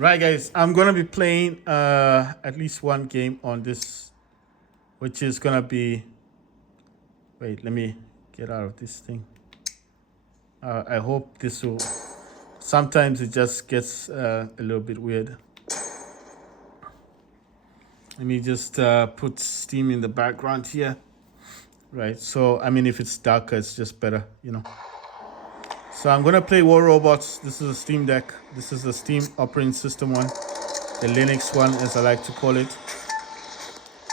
Right, guys, I'm gonna be playing at least one game on this, which is gonna be. Wait, let me get out of this thing. I hope this will. Sometimes it just gets a little bit weird. Let me just put Steam in the background here. Right, so I mean, if it's darker, it's just better. So I'm gonna play War Robots. This is a Steam Deck. This is the Steam operating system one, the Linux one, as I like to call it.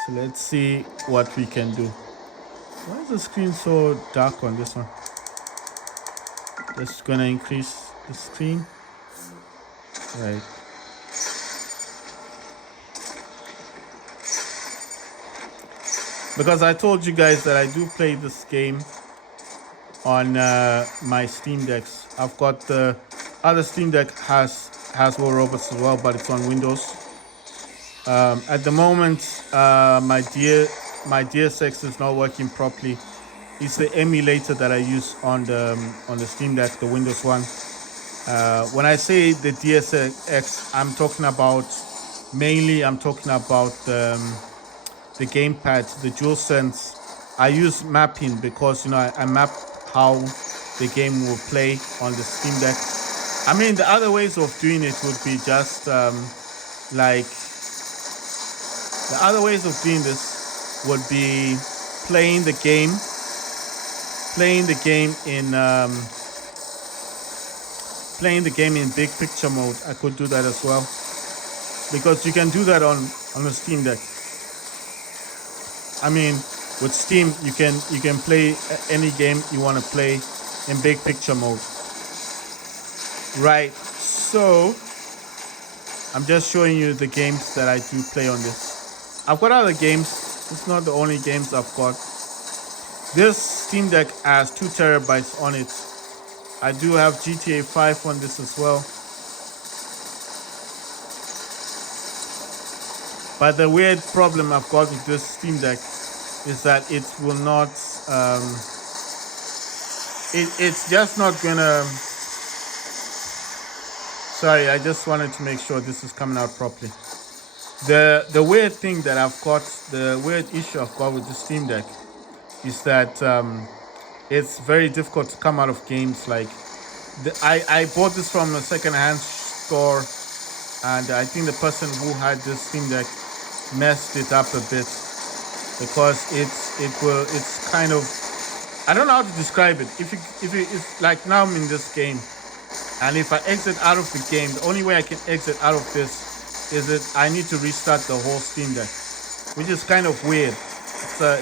So let's see what we can do. Why is the screen so dark on this one? Just gonna increase the screen. Right. Because I told you guys that I do play this game on my Steam Decks. I've got the other Steam Deck has War Robots as well, but it's on Windows. At the moment, my DSX is not working properly. It's the emulator that I use on the Steam Deck, the Windows one. When I say the DSX, I'm talking about the gamepad, the DualSense. I use mapping because I map how the game will play on the Steam Deck. I mean, the other ways of doing it would be just like the other ways of doing this would be playing the game in big picture mode. I could do that as well, because you can do that on the Steam Deck. I mean, with Steam, you can play any game you want to play in big picture mode. Right. So I'm just showing you the games that I do play on this. I've got other games. It's not the only games I've got. This Steam Deck has 2 terabytes on it. I do have GTA 5 on this as well. But the weird problem I've got with this Steam Deck is that it will not. It's just not gonna. Sorry, I just wanted to make sure this is coming out properly. The weird thing that I've got, the weird issue I've got with the Steam Deck, is that it's very difficult to come out of games. Like I bought this from a second-hand store, and I think the person who had this Steam Deck messed it up a bit, because it's kind of, I don't know how to describe it. If it's like, now I'm in this game, and if I exit out of the game, the only way I can exit out of this is that I need to restart the whole Steam Deck, which is kind of weird.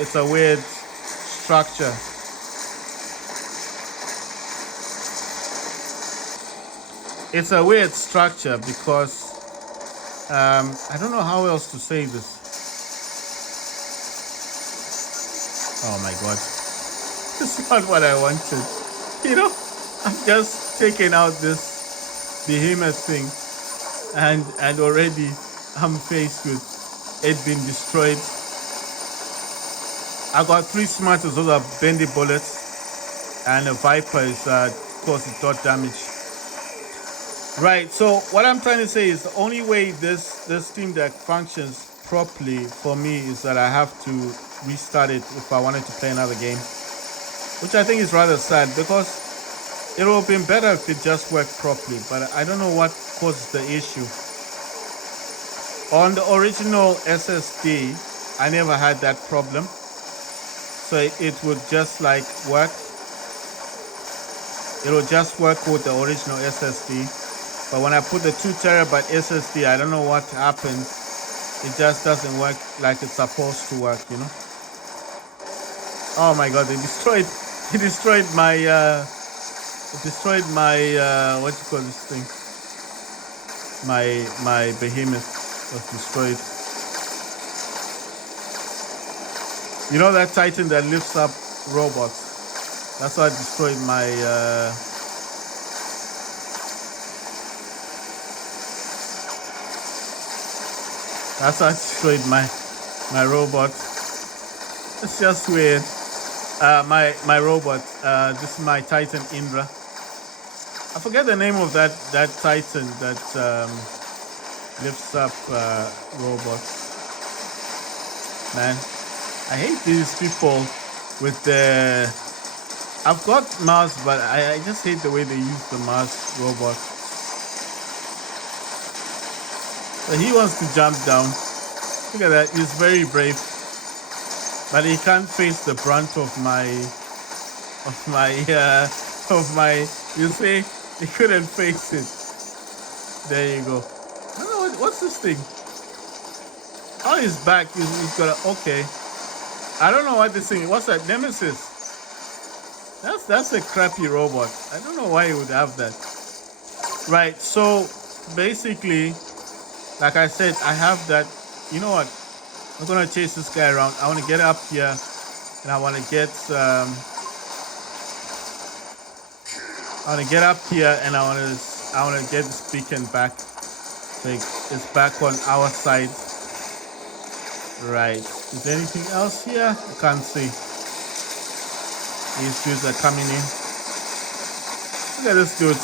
It's a weird structure. It's a weird structure because I don't know how else to say this. Oh my god. This is not what I wanted. I've just taken out this behemoth thing, and already I'm faced with it being destroyed. I got 3 smarters, those are bendy bullets, and a Viper is causes dot damage. Right, so what I'm trying to say is the only way this Steam Deck functions properly for me is that I have to restart it if I wanted to play another game, which I think is rather sad, because it would have been better if it just worked properly, but I don't know what causes the issue. On the original SSD, I never had that problem, so it would just like work. It will just work with the original SSD. But when I put the 2 terabyte SSD, I don't know what happened. It just doesn't work like it's supposed to work, Oh my god, they destroyed my what you call this thing? My behemoth was destroyed. You know that Titan that lifts up robots? That's why I destroyed my that's how I destroyed my robot. It's just weird. My robot. This is my Titan Indra. I forget the name of that Titan that lifts up robots. Man, I hate these people with the. I've got Mars, but I just hate the way they use the Mars robot. So he wants to jump down. Look at that. He's very brave, but he can't face the brunt of my. You see, he couldn't face it. There you go. I don't know what's this thing. Oh, he's back. He's got a, okay. I don't know what this thing. What's that? Nemesis. That's a crappy robot. I don't know why he would have that. Right. So basically, like I said, I have that. You know what? I'm gonna chase this guy around. I want to get up here, and I want to get. I want to get up here, and I want to get this beacon back. So it's back on our side. Right. Is there anything else here? I can't see. These dudes are coming in. Look at this dude.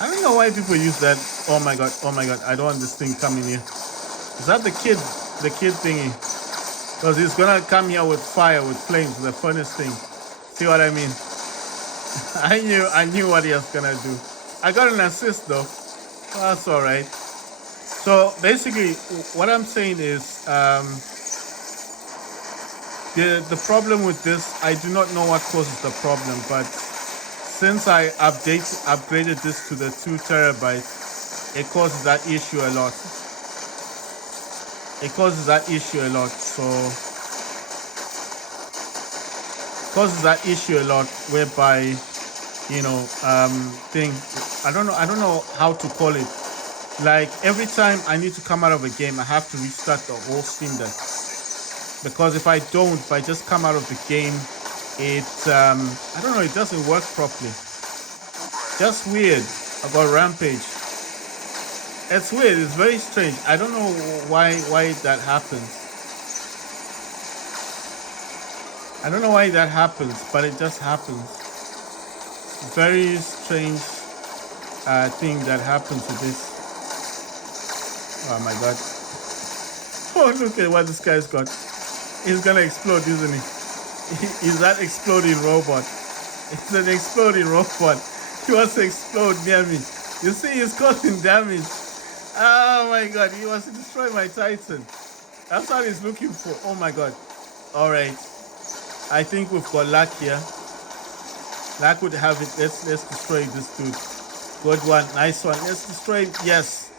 I don't know why people use that. Oh my god. Oh my god. I don't want this thing coming here. Is that the kid? The kid thingy? Because he's gonna come here with fire, with flames, the furnace thing. See what I mean? I knew what he was gonna do. I got an assist though. That's all right. So basically, what I'm saying is, the problem with this, I do not know what causes the problem, but since I upgraded this to the 2 terabytes, it causes that issue a lot. It causes that issue a lot. So causes that issue a lot, whereby, you know, I don't know how to call it. Like every time I need to come out of a game, I have to restart the whole Steam Deck, because if I just come out of the game, it I don't know, it doesn't work properly. Just weird about Rampage. It's weird. It's very strange. I don't know why that happens. I don't know why that happens, but it just happens. Very strange thing that happens to this. Oh my god. Oh, look at what this guy's got. He's gonna explode, isn't he? He's that exploding robot. It's an exploding robot. He wants to explode near me. You see, he's causing damage. Oh my god, he wants to destroy my Titan. That's what he's looking for. Oh my god. Alright. I think we've got luck here. Luck would have it. Let's destroy this dude. Good one. Nice one. Let's destroy it. Yes.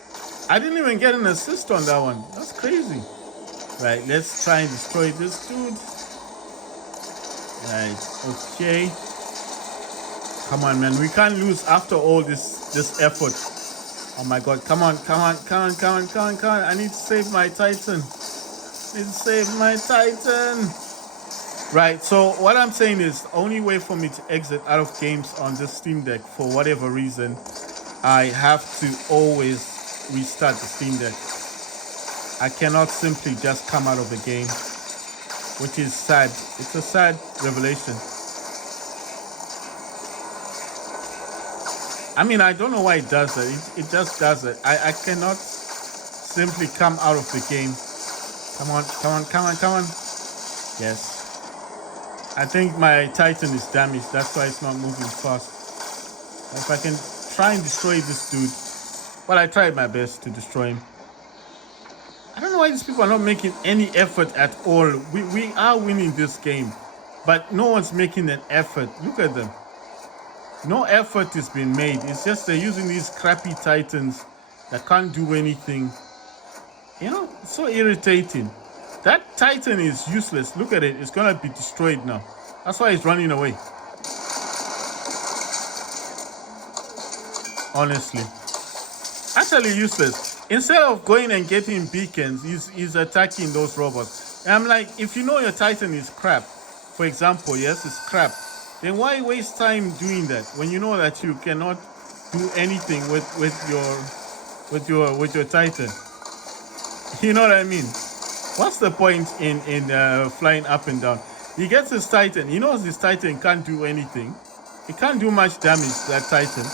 I didn't even get an assist on that one. That's crazy. Right, let's try and destroy this dude. Right, okay. Come on, man. We can't lose after all this effort. Oh my god, come on. I need to save my Titan. Right, so what I'm saying is, the only way for me to exit out of games on this Steam Deck, for whatever reason, I have to always restart the Steam Deck. I cannot simply just come out of the game, which is sad. It's a sad revelation. I mean, I don't know why it does that. It just does it. I cannot simply come out of the game. Come on. Yes. I think my Titan is damaged. That's why it's not moving fast. If I can try and destroy this dude. Well, I tried my best to destroy him. I don't know why these people are not making any effort at all. We are winning this game, but no one's making an effort. Look at them. No effort is being made. It's just they're using these crappy Titans that can't do anything. You know, it's so irritating. That Titan is useless. Look at it. It's going to be destroyed now. That's why it's running away. Honestly. Actually useless. Instead of going and getting beacons, he's attacking those robots. And I'm like, if you know your Titan is crap, for example, yes, it's crap, then why waste time doing that when you know that you cannot do anything with your Titan? You know what I mean? What's the point in flying up and down? He gets his Titan. He knows his Titan can't do anything. It can't do much damage to that Titan.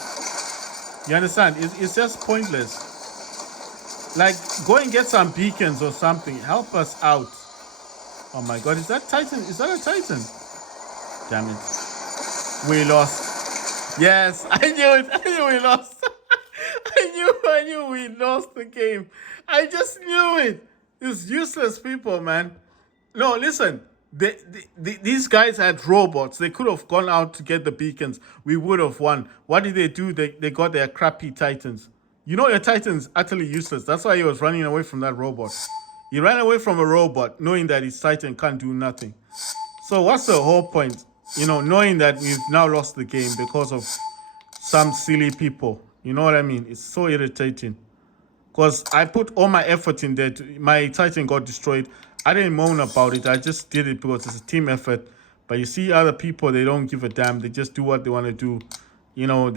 You understand? It's just pointless. Like, go and get some beacons or something. Help us out. Oh my god, is that Titan? Is that a Titan? Damn it. We lost. Yes, I knew it. I knew we lost. I knew we lost the game. I just knew it. These useless people, man. No, listen. These guys had robots. They could have gone out to get the beacons. We would have won. What did they do? They got their crappy Titans. You know your Titan's utterly useless. That's why he was running away from that robot. He ran away from a robot knowing that his Titan can't do nothing. So what's the whole point? You know, knowing that we've now lost the game because of some silly people. You know what I mean? It's so irritating. Because I put all my effort in there. My Titan got destroyed. I didn't moan about it. I just did it because it's a team effort. But you see other people, they don't give a damn. They just do what they want to do. You know,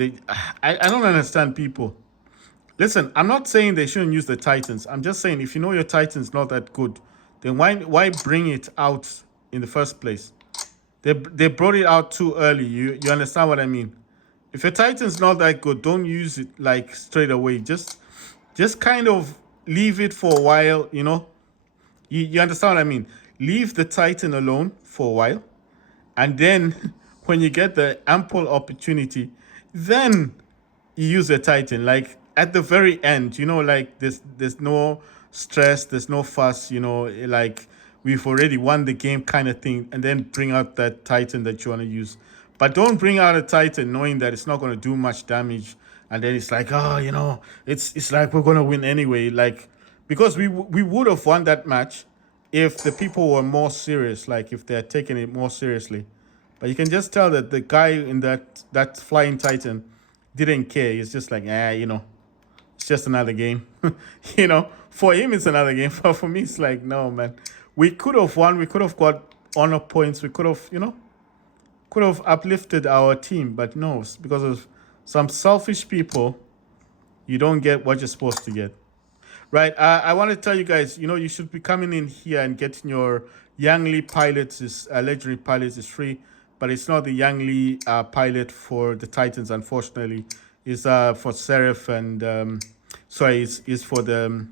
I don't understand people. Listen, I'm not saying they shouldn't use the Titans. I'm just saying if you know your Titan's not that good, then why bring it out in the first place? They brought it out too early. You understand what I mean? If your Titan's not that good, don't use it like straight away. Just kind of leave it for a while, you know? You understand what I mean? Leave the Titan alone for a while. And then when you get the ample opportunity, then you use a Titan. Like at the very end, you know, like there's no stress, there's no fuss, you know, like we've already won the game kind of thing, and then bring out that Titan that you want to use. But don't bring out a Titan knowing that it's not going to do much damage, and then it's like, oh, you know, it's like we're going to win anyway. Like, because we would have won that match if the people were more serious, like if they're taking it more seriously. But you can just tell that the guy in that flying Titan didn't care. He's just like, you know, it's just another game. You know, for him it's another game. But for me, it's like, no, man. We could have won. We could have got honor points. We could have, you know, could have uplifted our team. But no, because of some selfish people, you don't get what you're supposed to get. Right. I want to tell you guys, you know, you should be coming in here and getting your Yang pilots. Is legendary pilots is free, but it's not the Yang pilot for the Titans, unfortunately. It's for Seraph and sorry, it's for the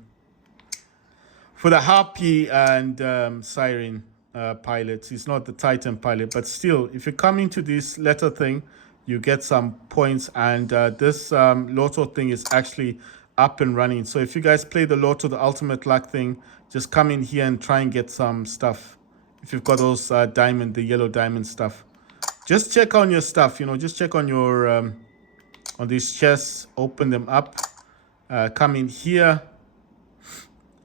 Harpy and Siren pilots. It's not the Titan pilot, but still, if you come into this letter thing, you get some points, and this Lotto thing is actually up and running. So if you guys play the Lotto, the ultimate luck thing, just come in here and try and get some stuff. If you've got those diamond, the yellow diamond stuff, just check on your stuff. You know, just check on your on these chests, open them up, come in here,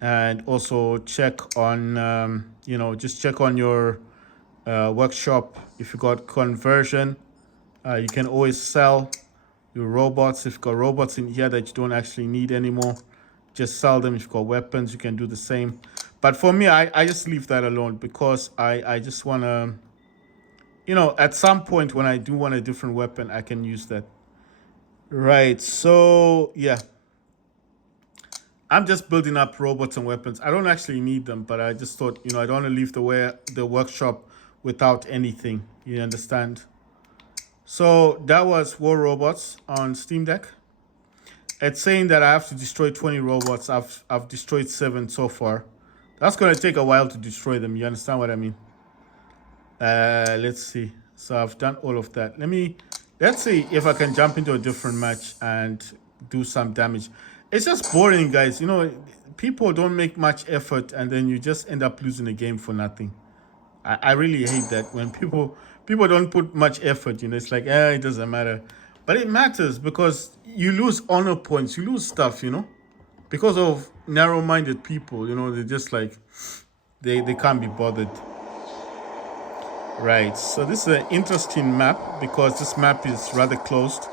and also check on you know, just check on your workshop. If you got conversion, you can always sell your robots. If you've got robots in here that you don't actually need anymore, just sell them. If you've got weapons, you can do the same. But for me, I just leave that alone because I just want to, you know, at some point when I do want a different weapon, I can use that. Right, so yeah. I'm just building up robots and weapons. I don't actually need them, but I just thought, you know, I don't want to leave the workshop without anything. You understand? So that was War Robots on Steam Deck. It's saying that I have to destroy 20 robots. I've destroyed 7 so far. That's going to take a while to destroy them. You understand what I mean? Let's see. So I've done all of that. Let's see if I can jump into a different match and do some damage. It's just boring, guys. You know, people don't make much effort and then you just end up losing a game for nothing. I really hate that when people don't put much effort. You know, it's like, it doesn't matter. But it matters because you lose honor points. You lose stuff, you know, because of narrow-minded people. You know, they're just like, they can't be bothered. Right, so this is an interesting map because this map is rather closed.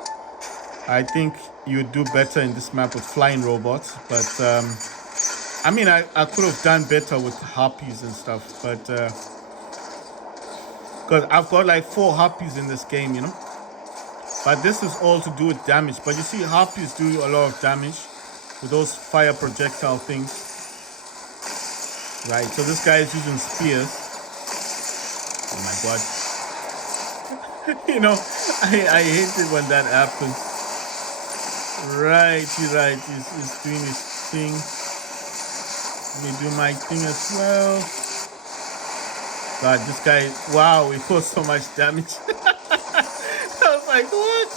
I think you'd do better in this map with flying robots, but I mean, I could have done better with harpies and stuff, but because I've got like 4 harpies in this game, you know. But this is all to do with damage. But you see, harpies do a lot of damage with those fire projectile things. Right, so this guy is using spears. Oh my god. You know, I hate it when that happens. Right, he's doing his thing. Let me do my thing as well. God, this guy, wow, he caused so much damage. I was like, what?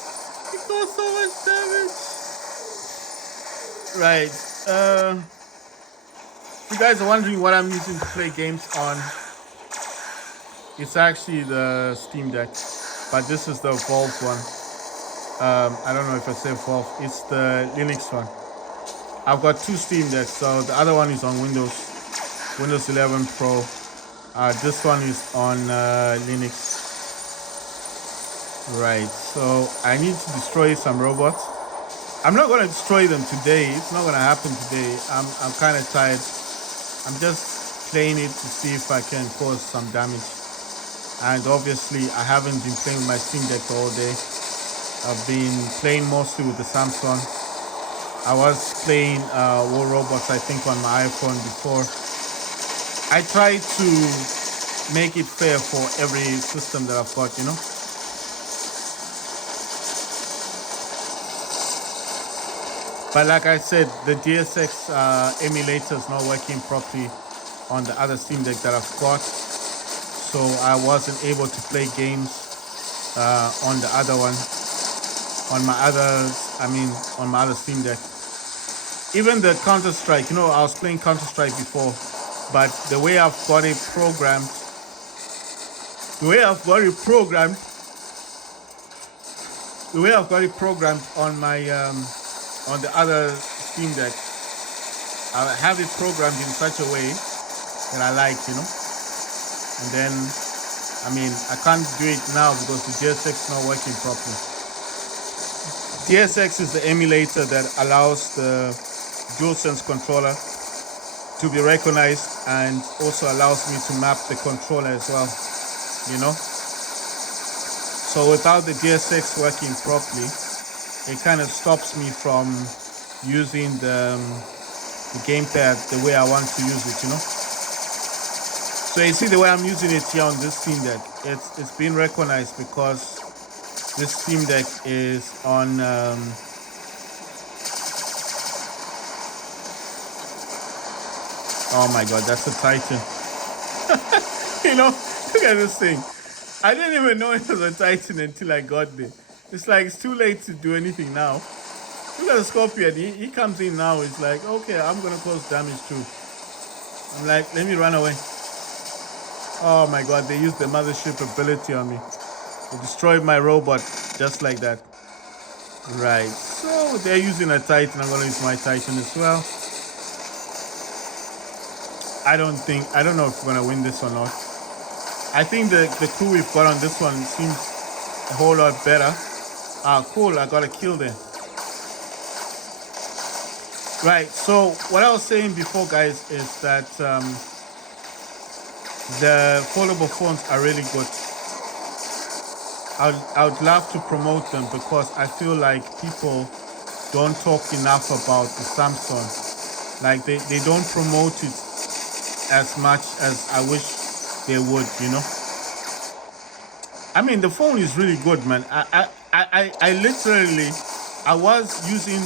He caused so much damage. Right. If you guys are wondering what I'm using to play games on, it's actually the Steam Deck, but this is the Valve one. I don't know if I say Valve. It's the Linux one. I've got two Steam Decks, so the other one is on Windows 11 Pro. This one is on Linux. Right, so I need to destroy some robots. I'm not going to destroy them today. It's not going to happen today. I'm kind of tired. I'm just playing it to see if I can cause some damage. And obviously, I haven't been playing with my Steam Deck all day. I've been playing mostly with the Samsung. I was playing War Robots, I think, on my iPhone before. I try to make it fair for every system that I've got, you know. But like I said, the DSX emulator is not working properly on the other Steam Deck that I've got. So I wasn't able to play games on the other one. On my other Steam Deck. Even the Counter-Strike, you know, I was playing Counter-Strike before, but the way I've got it programmed, on my on the other Steam Deck, I have it programmed in such a way that I like, you know. And then, I mean, I can't do it now because the DSX is not working properly. DSX is the emulator that allows the DualSense controller to be recognized and also allows me to map the controller as well, you know. So without the DSX working properly, it kind of stops me from using the gamepad the way I want to use it, you know. So you see the way I'm using it here on this Steam Deck, it's been recognized because this Steam Deck is on oh my god, that's a Titan. You know, look at this thing. I didn't even know it was a Titan until I got there. It's like it's too late to do anything now. Look at the Scorpion. He comes in now. It's like, okay, I'm gonna cause damage too. I'm like, let me run away. Oh my god, they used the mothership ability on me. They destroyed my robot just like that. Right. So they're using a Titan. I'm gonna use my Titan as well. I don't know if we're gonna win this or not. I think the crew we've got on this one seems a whole lot better. Cool, I got a kill there. Right, so what I was saying before, guys, is that the foldable phones are really good. I would love to promote them because I feel like people don't talk enough about the Samsung. Like they don't promote it as much as I wish they would, you know. I mean, the phone is really good, man. I literally, I was using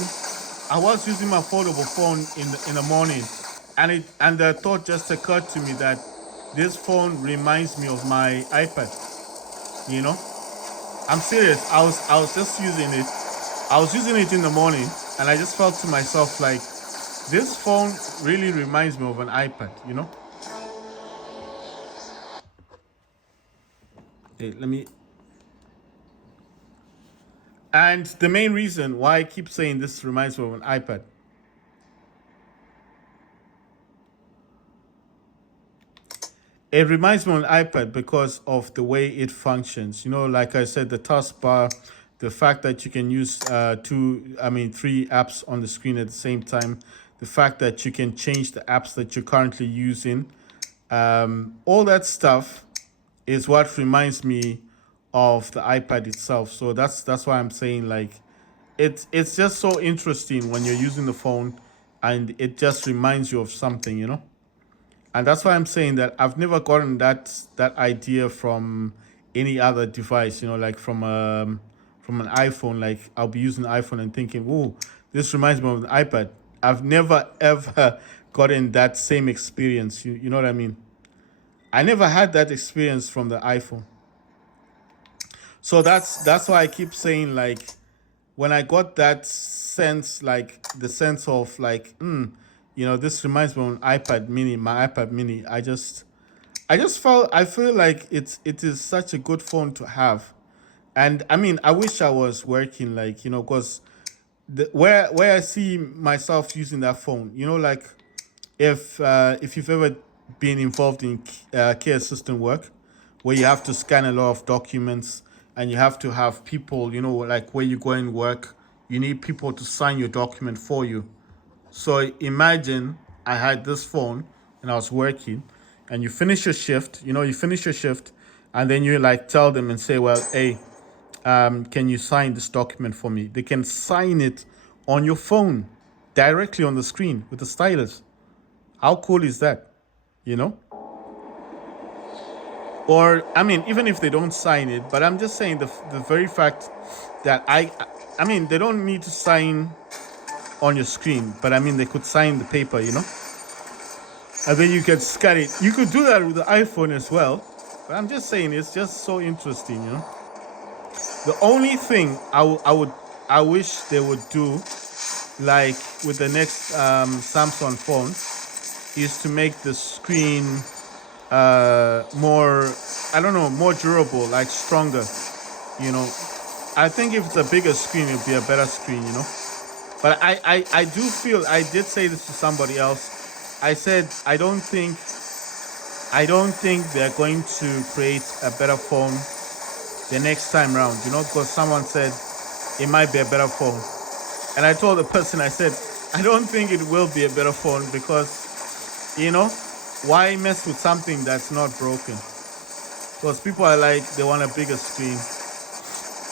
my foldable phone in the morning, and the thought just occurred to me that this phone reminds me of my iPad. You know, I'm serious. I was just using it. I was using it in the morning, and I just felt to myself like, this phone really reminds me of an iPad. You know. Okay, let me. And the main reason why I keep saying this reminds me of an iPad. It reminds me of an iPad because of the way it functions. You know, like I said, the taskbar, the fact that you can use three apps on the screen at the same time, the fact that you can change the apps that you're currently using, all that stuff is what reminds me of the iPad itself. So that's why I'm saying, like, it's just so interesting when you're using the phone and it just reminds you of something, you know. And that's why I'm saying that I've never gotten that idea from any other device, you know, like from an iPhone. Like, I'll be using an iPhone and thinking, "Oh, this reminds me of an iPad." I've never ever gotten that same experience. You know what I mean? I never had that experience from the iPhone. So that's why I keep saying, like, when I got that sense, like the sense of like, this reminds me of an iPad Mini, my iPad Mini. I feel like it is such a good phone to have, and I mean, I wish I was working, like, because where I see myself using that phone, like, if you've ever been involved in care assistant work, where you have to scan a lot of documents and you have to have people, like where you go and work, you need people to sign your document for you. So imagine I had this phone and I was working, and you finish your shift, and then you like tell them and say, well, hey, can you sign this document for me? They can sign it on your phone directly on the screen with the stylus. How cool is that? You know? Or, I mean, even if they don't sign it, but I'm just saying the very fact that I mean, they don't need to sign on your screen, but I mean, they could sign the paper, and then you can scan it. You could do that with the iPhone as well. But I'm just saying, it's just so interesting. The only thing I wish they would do, like with the next Samsung phone, is to make the screen more, I don't know, more durable, like stronger. You know, I think if it's a bigger screen, it'd be a better screen. But I do feel, I did say this to somebody else. I said I don't think they're going to create a better phone the next time round, because someone said it might be a better phone. And I told the person, I said, I don't think it will be a better phone because, why mess with something that's not broken? Because people are like, they want a bigger screen.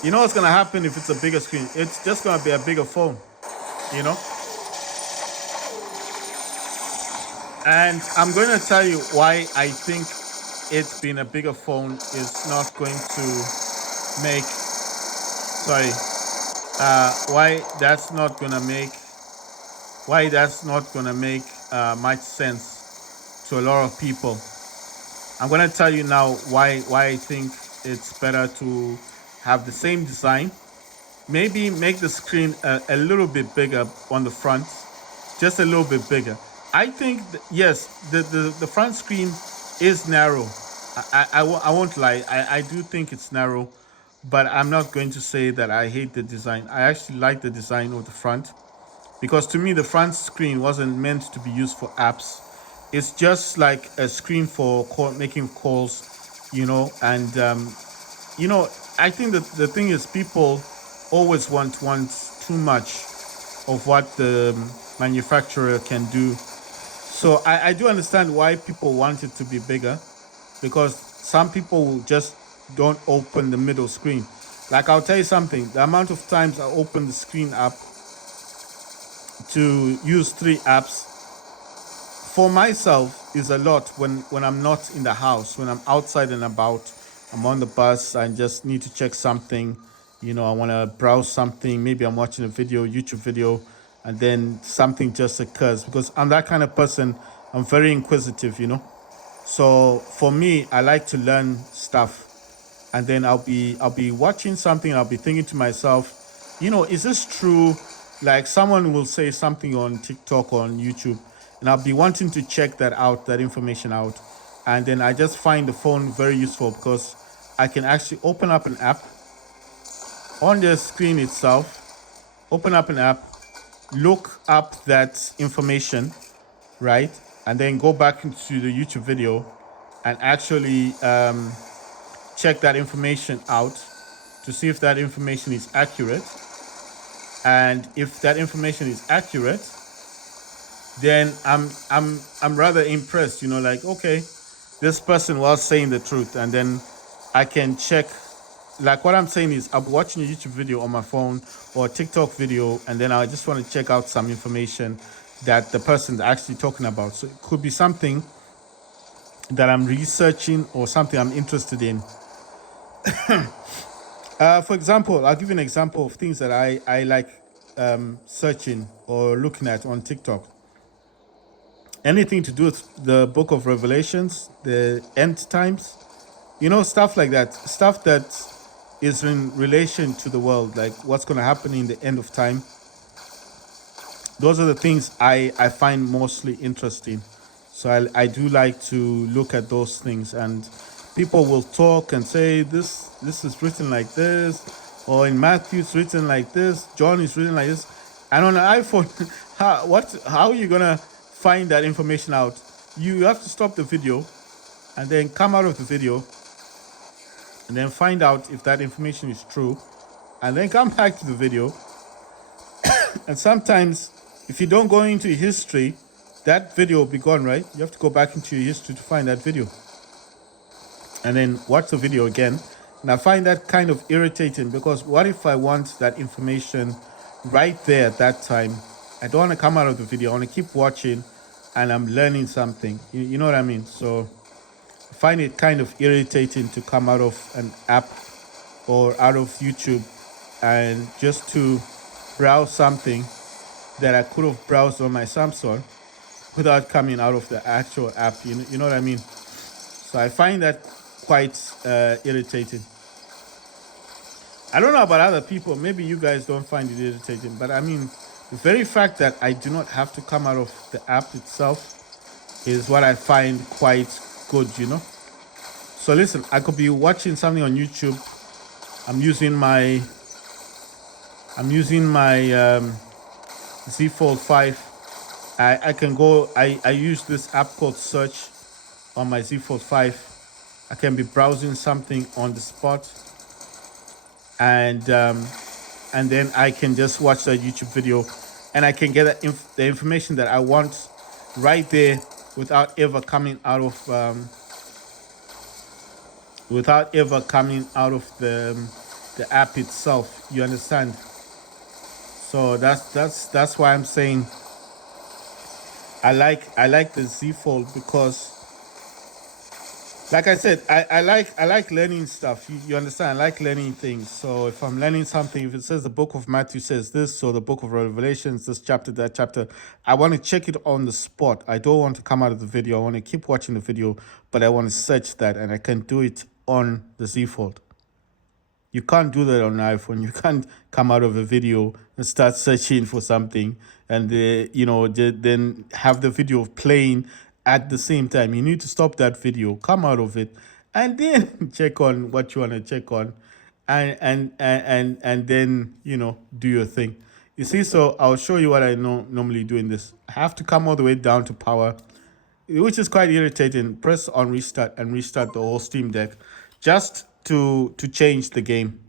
You know what's going to happen if it's a bigger screen? It's just going to be a bigger phone, you know? And I'm going to tell you why I think it being a bigger phone is not going to make, sorry, why that's not going to make much sense to a lot of people. I'm going to tell you now why I think it's better to have the same design. Maybe make the screen a little bit bigger on the front, just a little bit bigger. I think, yes, the front screen is narrow. I won't lie. I do think it's narrow, but I'm not going to say that I hate the design. I actually like the design of the front, because to me, the front screen wasn't meant to be used for apps. It's just like a screen for making calls, and I think that the thing is, people always want too much of what the manufacturer can do. So I do understand why people want it to be bigger, because some people just don't open the middle screen. Like, I'll tell you something, the amount of times I open the screen up to use 3 apps for myself is a lot when I'm not in the house, when I'm outside and about. I'm on the bus, I just need to check something, I want to browse something, maybe I'm watching a video, YouTube video, and then something just occurs, because I'm that kind of person. I'm very inquisitive. So for me, I like to learn stuff, and then I'll be watching something, I'll be thinking to myself, is this true? Like, someone will say something on TikTok or on YouTube, and I'll be wanting to check that information out. And then I just find the phone very useful, because I can actually open up an app on the screen itself, open up an app, look up that information, right? And then go back into the YouTube video and actually check that information out to see if that information is accurate. And if that information is accurate, then I'm rather impressed, like, okay, this person was saying the truth. And then I can check, like, what I'm saying is, I'm watching a YouTube video on my phone or a TikTok video, and then I just want to check out some information that the person's actually talking about. So it could be something that I'm researching or something I'm interested in. For example, I'll give you an example of things that I like searching or looking at on TikTok. anything to do with the book of Revelations, the end times, stuff like that, stuff that is in relation to the world, like what's going to happen in the end of time. Those are the things I find mostly interesting. So I do like to look at those things, and people will talk and say this is written like this, or in Matthew it's written like this, John is written like this, and on an iPhone, how are you gonna find that information out? You have to stop the video and then come out of the video and then find out if that information is true, and then come back to the video. And sometimes, if you don't go into history, that video will be gone, right? You have to go back into your history to find that video. And then watch the video again. And I find that kind of irritating, because what if I want that information right there at that time? I don't want to come out of the video. I want to keep watching and I'm learning something. You know what I mean? So I find it kind of irritating to come out of an app or out of YouTube and just to browse something that I could have browsed on my Samsung without coming out of the actual app. You know what I mean? So I find that quite irritating. I don't know about other people. Maybe you guys don't find it irritating, but I mean, the very fact that I do not have to come out of the app itself is what I find quite good. So listen, I could be watching something on YouTube. I'm using my Z Fold 5. I can go, I use this app called Search on my Z Fold 5. I can be browsing something on the spot, and then I can just watch that YouTube video, and I can get the information that I want right there without ever coming out of the app itself. You understand? So that's why I'm saying I like the Z Fold, because, like I said, I like learning stuff. You understand? I like learning things. So if I'm learning something, if it says the book of Matthew says this, or the book of Revelations, this chapter, that chapter, I want to check it on the spot. I don't want to come out of the video. I want to keep watching the video, but I want to search that, and I can do it on the Z Fold. You can't do that on an iPhone. You can't come out of a video and start searching for something and then have the video playing at the same time. You need to stop that video, come out of it, and then check on what you want to check on, and then do your thing. You see, so I'll show you what I normally do in this. I have to come all the way down to power, which is quite irritating. Press on restart and restart the whole Steam Deck just to change the game.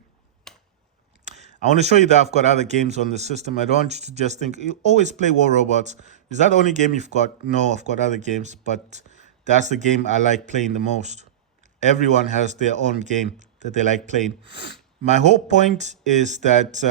I want to show you that I've got other games on the system. I don't want you to just think you always play War Robots. Is that the only game you've got? No, I've got other games, but that's the game I like playing the most. Everyone has their own game that they like playing. My whole point is that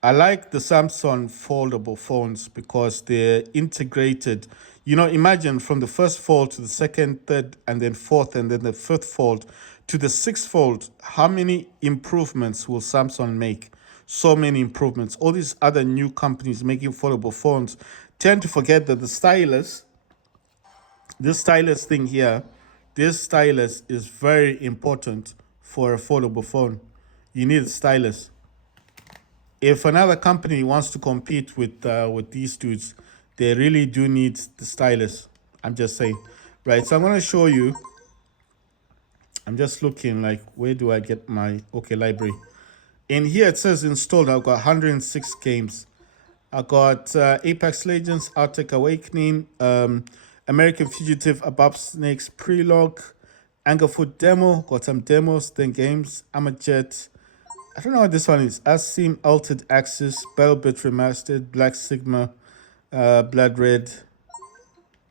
I like the Samsung foldable phones because they're integrated. Imagine from the first fold to the second, third, and then fourth, and then the fifth fold to the sixth fold. How many improvements will Samsung make? So many improvements. All these other new companies making foldable phones tend to forget that the stylus, this stylus thing here, this stylus is very important for a foldable phone. You need a stylus. If another company wants to compete with these dudes, they really do need the stylus. I'm just saying, right? So I'm going to show you. I'm just looking like, where do I get my library? In here it says installed. I've got 106 games. I got Apex Legends, Arctic Awakening, American Fugitive, Above Snakes Prelog, Angerfoot Demo. Got some demos, then games. I'm a Jet. I don't know what this one is. Asim Altered Axis, Battlebit Remastered, Black Sigma, Blood Red.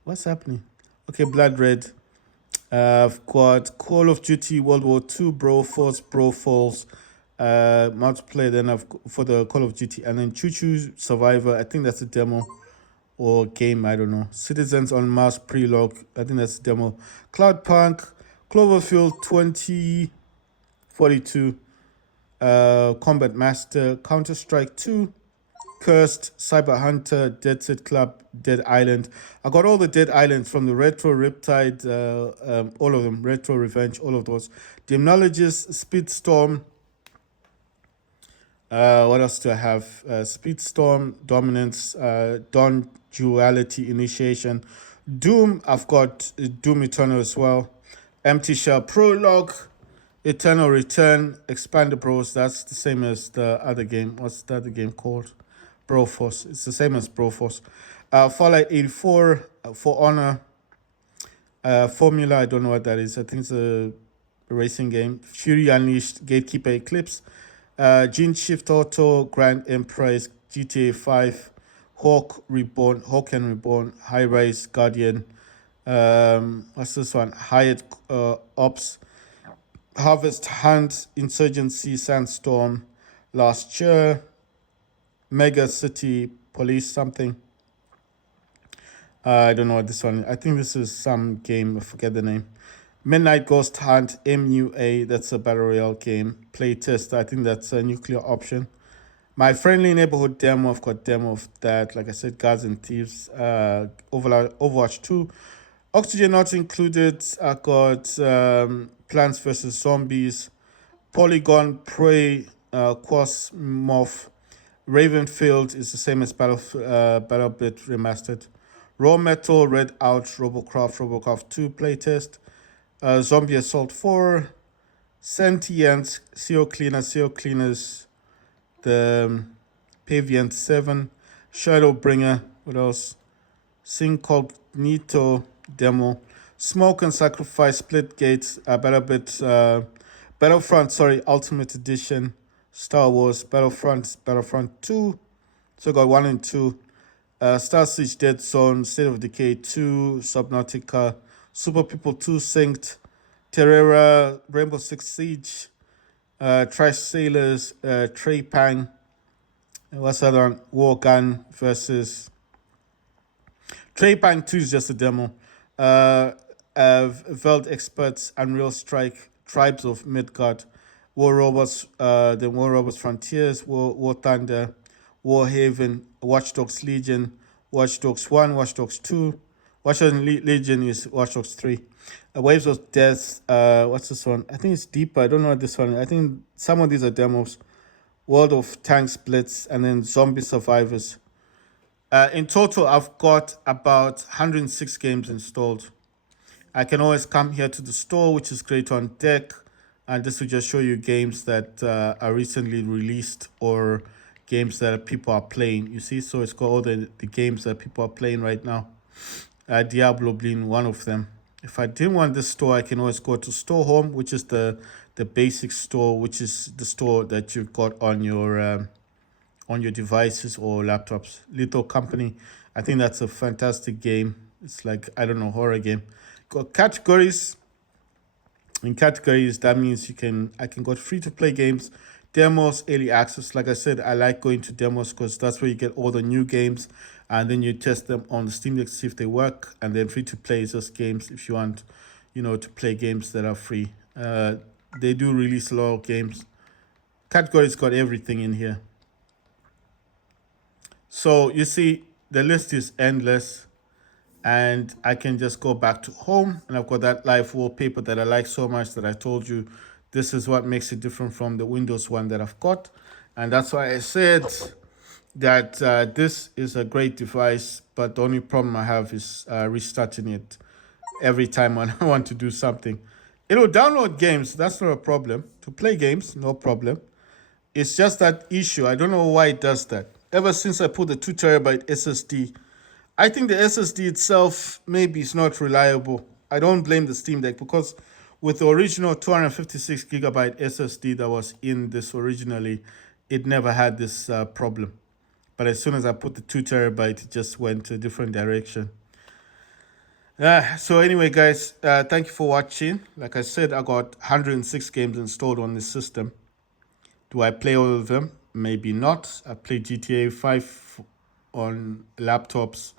What's happening? Okay, Blood Red. I've got Call of Duty World War II, Bro Force, Bro Falls, multiplayer. Then I've for the Call of Duty, and then Choo Choo Survivor. I think that's a demo or game. I don't know. Citizens on Mars Prelog. I think that's a demo. Cloudpunk, Cloverfield 2042. Combat Master, Counter-Strike 2, Cursed, Cyber Hunter, Dead Set Club, Dead Island. I got all the Dead Islands from the Retro Riptide, all of them, Retro Revenge, all of those. Demonologist, Speedstorm. What else do I have? Speedstorm, Dominance, Dawn Duality, Initiation. Doom, I've got Doom Eternal as well. Empty Shell Prologue, Eternal Return, Expander Bros. That's the same as the other game. What's the other game called? Broforce. It's the same as Broforce. Fallout 84, For Honor. Formula, I don't know what that is. I think it's a racing game. Fury Unleashed, Gatekeeper Eclipse. Gene Shift Auto, Grand Empress, GTA 5, Hawk Reborn, Hawk and Reborn, High Rise, Guardian. What's this one? Hyatt Ops, Harvest Hunt, Insurgency, Sandstorm, Last Year, Mega City Police something. I don't know what this one is. I think this is some game. I forget the name. Midnight Ghost Hunt, MUA. That's a battle royale game. Playtest. I think that's a nuclear option. My Friendly Neighborhood demo. I've got demo of that. Like I said, Guards and Thieves. Overwatch 2. Oxygen not included. I got Plants vs Zombies. Polygon Prey. Quas Morph. Ravenfield is the same as BattleBit Remastered. Raw Metal, Red Out, Robocraft 2 playtest. Zombie Assault 4. Sentient, CO Cleaners, the Pavient 7. Shadowbringer, what else? Syncognito demo. Smoke and Sacrifice, Splitgate, Battlefront, Ultimate Edition. Star Wars, Battlefront 2. So I got 1 and 2. Star Siege, Dead Zone, State of Decay 2, Subnautica, Super People 2 Synced, Terrera, Rainbow Six Siege, Trash Sailors, Trey Pang, what's the other one? War Gun versus Trey Pang 2 is just a demo. Veld Experts, Unreal Strike, Tribes of Midgard, War Robots, the War Robots Frontiers, War Thunder, Warhaven, Watch Dogs Legion, Watch Dogs 1, Watch Dogs 2. Watch Dogs Legion is Watch Dogs 3. Waves of Death, what's this one? I think it's Deeper. I don't know what this one is. I think some of these are demos. World of Tanks Blitz, and then Zombie Survivors. In total, I've got about 106 games installed. I can always come here to the store, which is Great on Deck, and this will just show you games that are recently released or games that people are playing. You see, so it's got all the games that people are playing right now. Diablo being one of them. If I didn't want this store, I can always go to Store Home, which is the basic store, which is the store that you've got on your devices or laptops. Little Company, I think that's a fantastic game. It's like, I don't know, horror game. Got categories. In categories, that means I can go free to play games, demos, early access. Like I said, I like going to demos because that's where you get all the new games, and then you test them on the Steam Deck to see if they work. And then free to play is just games if you want, to play games that are free. They do release a lot of games. Categories got everything in here. So you see, the list is endless. And I can just go back to home, and I've got that live wallpaper that I like so much that I told you this is what makes it different from the Windows one that I've got. And that's why I said that this is a great device, but the only problem I have is restarting it every time when I want to do something. It'll download games, that's not a problem. To play games, no problem. It's just that issue. I don't know why it does that. Ever since I put the 2 terabyte SSD, I think the SSD itself maybe is not reliable. I don't blame the Steam Deck because with the original 256 gigabyte SSD that was in this originally, it never had this problem. But as soon as I put the 2 terabyte, it just went a different direction. So anyway, guys, thank you for watching. Like I said, I got 106 games installed on this system. Do I play all of them? Maybe not. I played GTA 5 on laptops.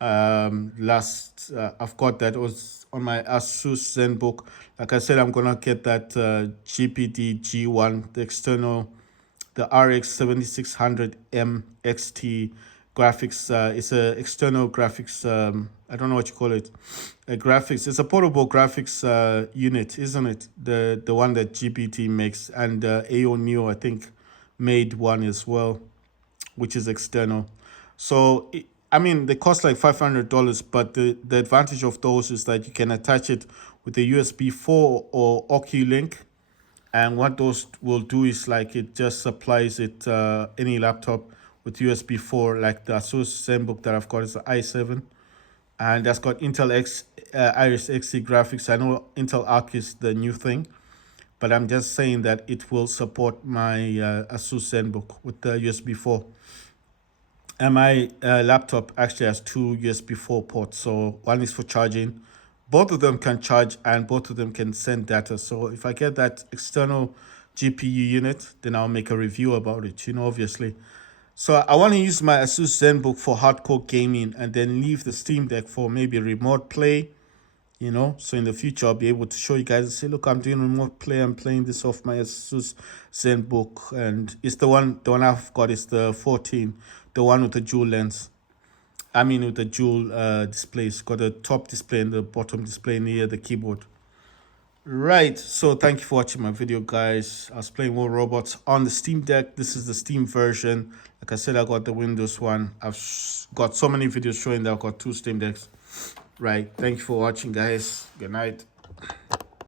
I've got that. It was on my Asus ZenBook. Like I said, I'm gonna get that GPD G1, the the RX 7600M XT graphics. It's a external graphics. I don't know what you call it. A graphics. It's a portable graphics unit, isn't it? The one that GPT makes, and AO Neo I think made one as well, which is external. So I mean, they cost like $500, but the advantage of those is that you can attach it with a USB 4 or Oculink, and what those will do is like it just supplies it any laptop with USB 4, like the Asus ZenBook that I've got is the i7, and that's got Intel Iris Xe graphics. I know Intel Arc is the new thing, but I'm just saying that it will support my Asus ZenBook with the USB 4. And my laptop actually has two USB 4 ports. So one is for charging. Both of them can charge and both of them can send data. So if I get that external GPU unit, then I'll make a review about it, obviously. So I want to use my Asus ZenBook for hardcore gaming and then leave the Steam Deck for maybe remote play, So in the future, I'll be able to show you guys and say, look, I'm doing remote play. I'm playing this off my Asus ZenBook. And it's the one I've got is the 14, the one with the dual lens. I mean, with the dual displays. Got the top display and the bottom display near the keyboard. Right, so thank you for watching my video, guys. I was playing War Robots on the Steam Deck. This is the Steam version. Like I said, I got the Windows one. I've got so many videos showing that I've got two Steam Decks. Right, thank you for watching, guys. Good night.